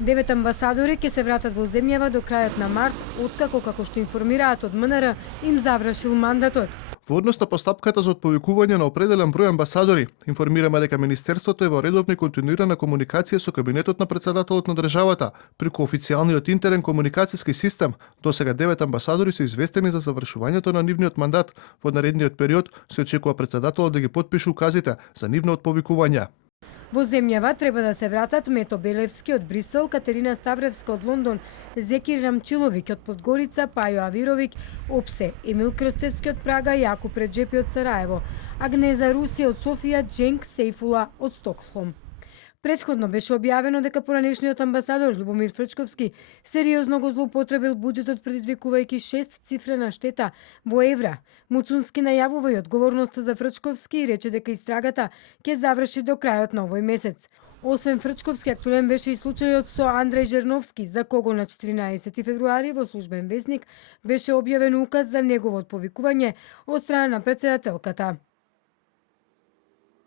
9 амбасадори ќе се вратат во земјава до крајот на март, откако, како што информираат од МНР, им завршил мандатот. Во однос на постапката за отповикување на определен број амбасадори, информираме дека Министерството е во редовна и континуирана комуникација со кабинетот на председателот на државата. Преку официјалниот интерен комуникацијски систем, досега 9 амбасадори се известени за завршувањето на нивниот мандат. Во наредниот период се очекува председателот да ги потпише указите за нивно отповикување. Во земјава треба да се вратат Мето Белевски од Брисел, Катерина Ставревска од Лондон, Зекир Рамчиловиќ од Подгорица, Пајо Авировиќ, Опсе, Емил Крстевски од Прага, Јакуп Реджепи од Сараево, Агнеза Русија од Софија, Дженк Сейфула од Стокхолм. Предходно беше објавено дека поранешниот амбасадор Љубомир Фрчковски сериозно го злоупотребил буџетот, предизвикувајќи 6-цифрена штета во евра. Муцунски најавува и одговорноста за Фрчковски и рече дека истрагата ќе заврши до крајот на овој месец. Освен Фрчковски, актуелен беше и случајот со Андреј Жерновски, за кого на 14 февруари во службен весник беше објавен указ за негово отповикување од страна на претседателката.